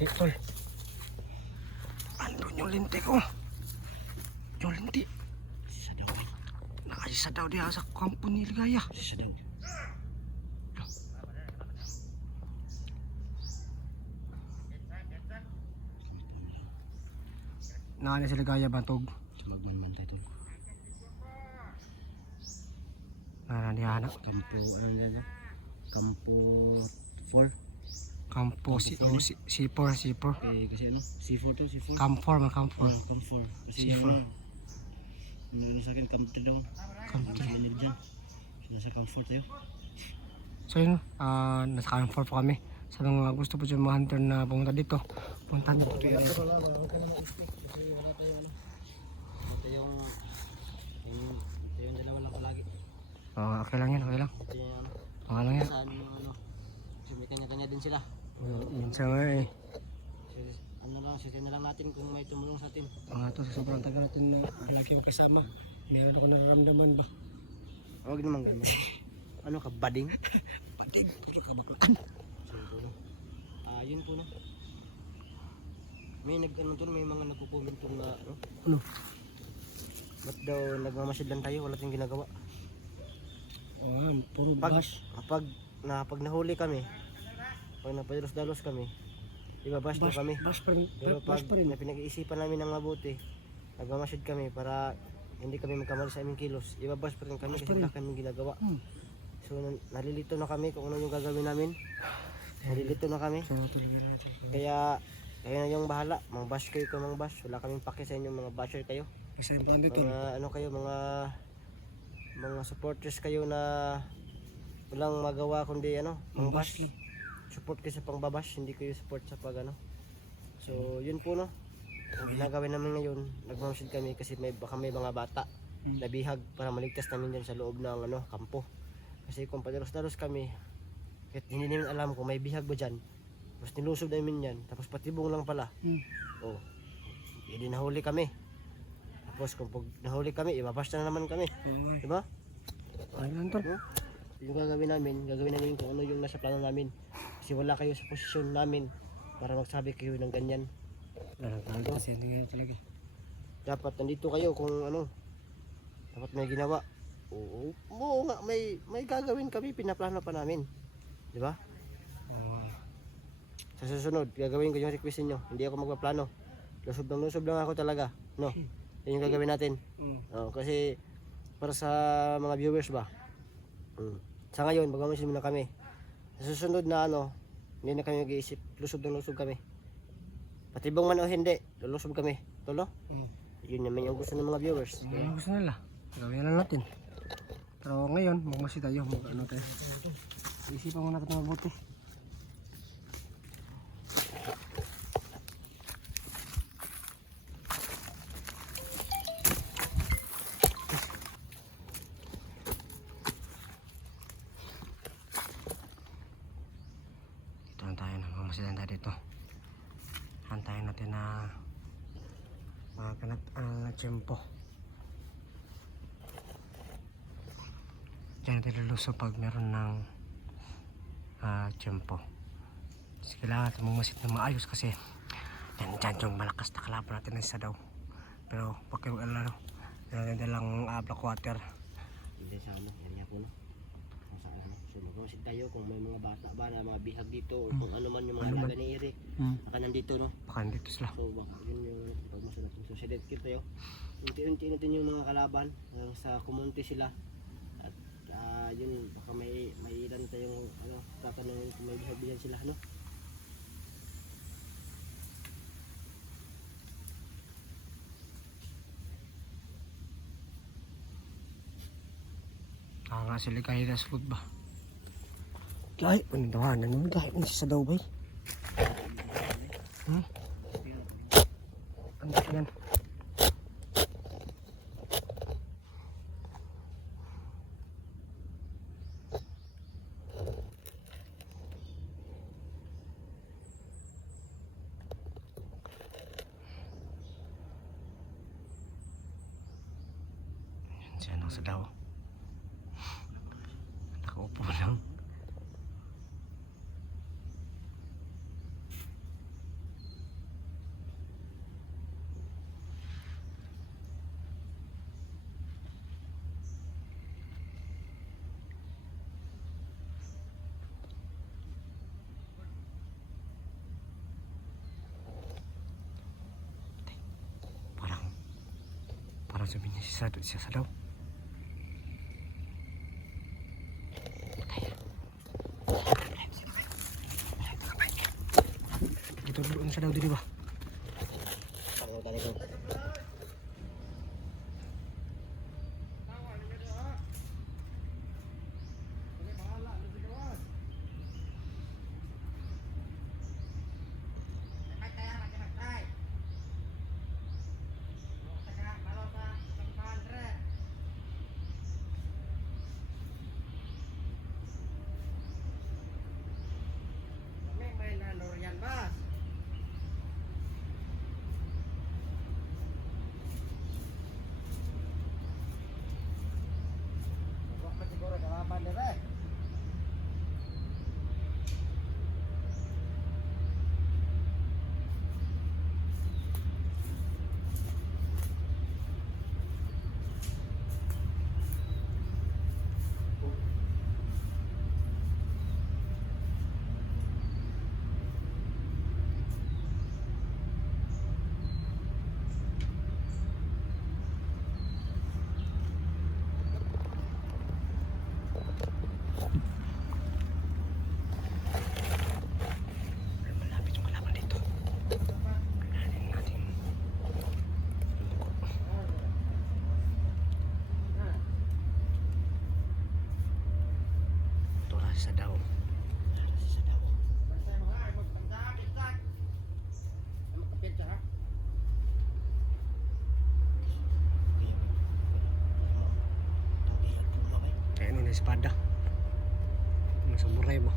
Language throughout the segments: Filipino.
linti tol. Andun yung linti ko. Yung linti. Sa daw. Nakasisa daw diha sa kampo ni Ligaya. Sa daw. Nakana si Ligaya bantog. Magmanman tayo tol. Nanandihan na. Kampo, ano nila? Kampo 4. Kampo C4. Eh, kasi ano? C4 to, C4. Kamfor man kamfor. Kamp 4. Kasi C4. ano sa akin, Kamp 3 daw. Kamp Kamp 3 dyan. Nasa Kamp 4 tayo. So yun, nasa Kamfor pa kami. Sa mga gusto po dyan mga hunter na pumunta dito, punta dito. Ito yung dalawa lang palagi. Okay lang yan, okay lang. Ito yung ano. Okay lang yan. Saan yung ano. Kasi may kanya-kanya din sila. Minsan nga eh. Ano lang, sitin na lang natin kung may tumulong sa atin. Mga to, sa sobrang tagal natin na lagi magkasama. Meron ako nararamdaman ba? Huwag naman ganyan. Ano ka, bading? Patig, puro ka baklaan. Yun po no. May nag-ano to, may mga nagko-comment to na ano? Ano? Ba't daw nagmamasid lang tayo, wala tayong ginagawa. Puro bash. Pag nahuli kami, pag napadalos-dalos kami, ibabash na kami. Bash pa rin. Pero Bash pa rin. na pinag-iisipan namin ng mabuti, nagmamasid kami para hindi kami magkamali sa aming kilos. Ibabash pa rin kami kasi wala kami ginagawa. So nalilito na kami kung ano yung gagawin namin. Nalilito na kami. Kaya kayo na yung bahala. Mang-bash kayo kung mang-bash. Wala kaming paki sa inyo, mga basher kayo. Mga ano kayo, mga supporters kayo na walang magawa kundi ano, mang-bash. Support kayo sa pang-babash, hindi kayo support sa pag ano. So yun po no. Ang ginagawin namin ngayon, nagmamasid kami kasi baka may mga bata na bihag para maligtas namin dyan sa loob ng ano, kampo. Kasi kung padalos-dalos kami, kahit hindi namin alam kung may bihag ba dyan, tapos nilusob namin yan, tapos patibong lang pala. Oh, hindi nahuli kami. Tapos kung nahuli kami, ibabash na naman kami. Diba? Ayun to. Yung gagawin namin kung ano yung nasa plano namin. Kasi wala kayo sa posisyon namin para magsabi kayo ng ganyan. Kasi hindi nga talaga. Dapat nandito kayo kung ano, dapat may ginawa. Oo nga, may gagawin kami, pinaplano pa namin. Di ba? Sa susunod, gagawin ko yung request niyo. Hindi ako magpaplano. Lusob lang ako talaga. No? Yan yung gagawin natin. Kasi para sa mga viewers ba. Sa ngayon, magmamasid muna kami. Sa susunod na ano, hindi na kami mag-iisip. Lusob kami. Patibong man o hindi, lulusob kami. Tulo? Yun naman yung gusto ng mga viewers. Yung gusto nila. Gawin na natin. Pero ngayon, magmasid tayo. Mag-ano tayo. Isipan mo natin mabuti. Dito na tayo. Magmasidan tayo dito. Hantayin natin na makakanat ang tiyempo. Diyan natin luluso pag meron ng tiyempo. Kasi kailangan natin magmasid na maayos kasi dyan yung malakas na kalaban natin na isa daw. Pero pag kayo alala, natin lang black water. Hindi sa ano, yan nga po no. So magmasid tayo kung may mga bata ba na mga bihag dito o kung ano man yung mga alaga ni Eric. Baka nandito no. Baka nandito sila. So baka yun yung pagmasid natin. So sedikit tayo. Unti-unti natin yung mga kalaban sa kumunti sila. At yun, baka may ilan tayong ano, tatanungin kung may bihag sila no. Nga sila kahit na slot ba? Kahit panindawanan naman kahit na sa daw ba eh. Ano yan? Diyan ako sa daw. Nakaupo lang. sabi niya siya sa daw. Ito doon sa daw din ba? Ang tali ko. Malapit yung kalaban dito. Kailangan natin. Tura sa daw. Kaya ano na espada. Yung samurai ba?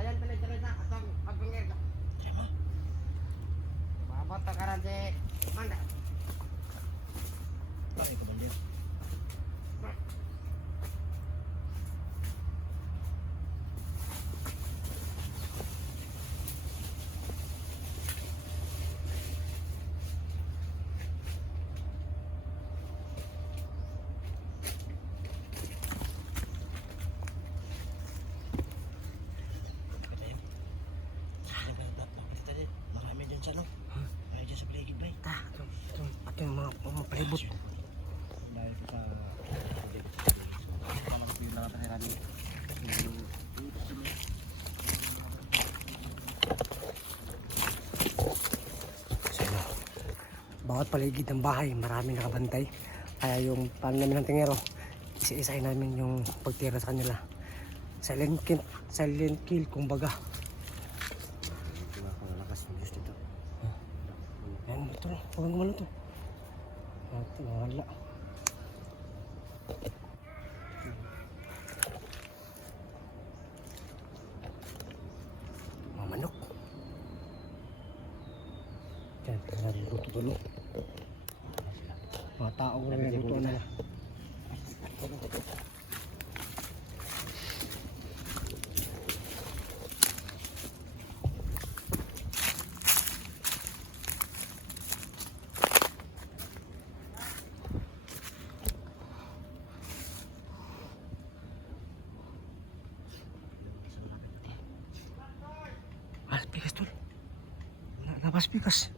Bantayan tuloy-tuloy na atong pagbingir na. Mabot ka karan si Manda. Ay, kabalya. Marami din sa ano. Ay dyan sa paligid ba? Pati yung mga palibot. Dahil sa yung mga panirami. So, bawat paligid ng bahay, maraming nakabantay. Kaya yung paano namin ng tingero, isa-isahin namin yung pagtira sa kanila. Silent kill, kumbaga. Lakas yung Diyos dito. Yan, ito na. Huwag kang gumalo to. Ate, wala. Mga manok. Yan, tingnan luto tulo. Mga taong naglutuan nila. Pikas tol. Napas pikas.